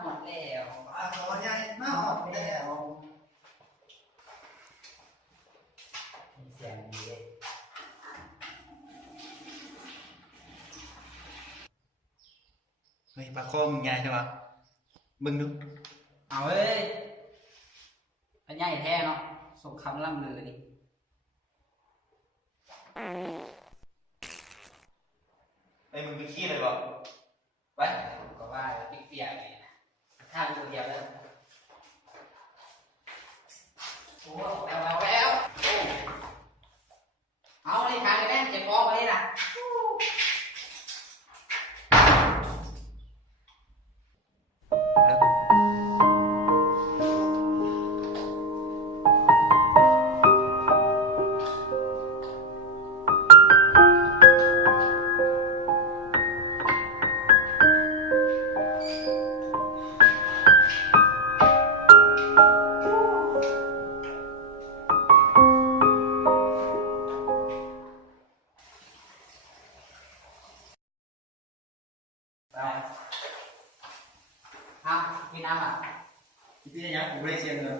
หมดแล้วตัวใหญ่มาหอดแล้วมีเสียงดีเฮ้ยปลาโคมใหญ่ใช่ปะบึงดูเอาเว้ยเป็นใหญ่แท้เนาะสมคำล่ำลือดิไอ้มึงไปขี้เลยบ่ไปก็ว่าปิ๊กเปียกนี่ข้าวตัวเดียวเลยโอ้แล้วเอาดิขายแม่เจ็บคอไปเลยนะกินน้ำอ่ะกินที่ยังกูไม่ได้เชียงเลย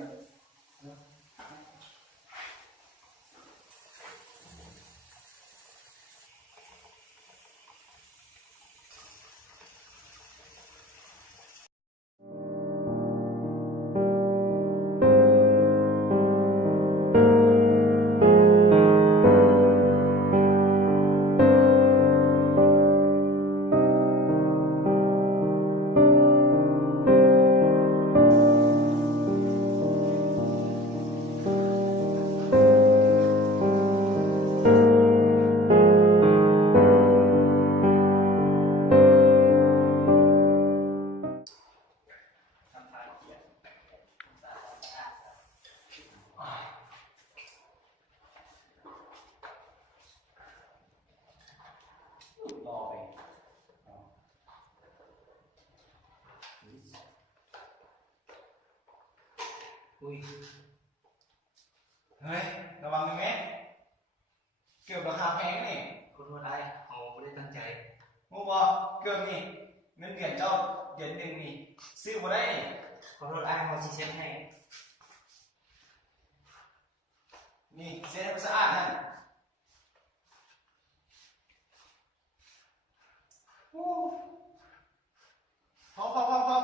อุ้ยเฮ้ยระวังนะแม่เกือบราคาแพงนี่ขอโทษได้เขาไม่ได้ตั้งใจมูบอกเกือบนี่เงินเดือนเจ้าเดือนหนึ่งนี่ซื้อมาได้นี่ขอโทษได้เขาชี้เช็ดให้นี่เซ็ตให้มันสะอาดนั่น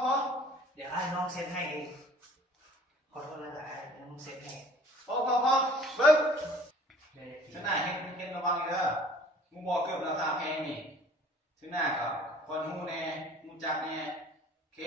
พอเดี๋ยวไอ้น้องเซ็ตให้ขอโทษแล้วแต่ไอ้น้องเซ็ตให้พอเบิ้งฉันน่าเห็นระวังเลยเด้อมูบอกเกือบราคาแพงนี่ฉันน่ากับคนหูแน่มูจักแน่โอเค